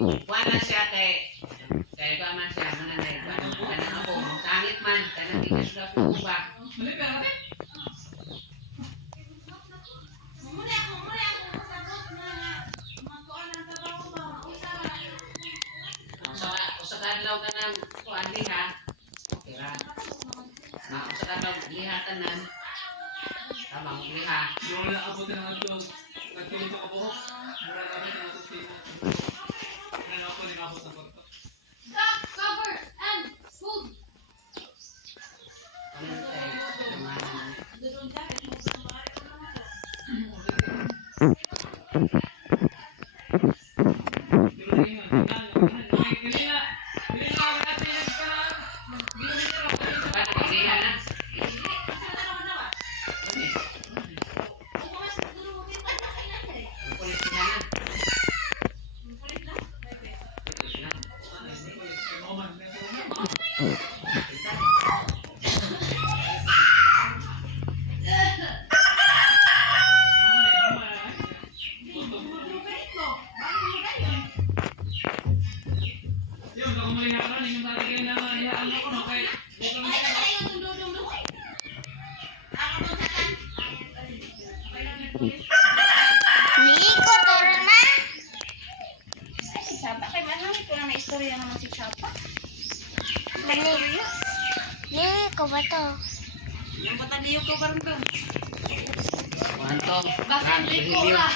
Wala siya kay man siya mananay kanang ako sangit man kanang tigas daw kuba. Sa kadlaw kanang kuan ha. Okay ra. Sa kadlaw liha tanan. Tamang liha. Yung naabot na nga ito, nagtuloy sa kabuhok. Mura kami na ito sa ano ako, nilabot na pagka. Stop, cover, and hold. Nico, toro na. Ay, si Sapa. Kaya ba naman ito na istorya naman si Sapa? Nico ba to? Yung bata niyo ko ba rin to? Kuanto. Bakit Nico ka?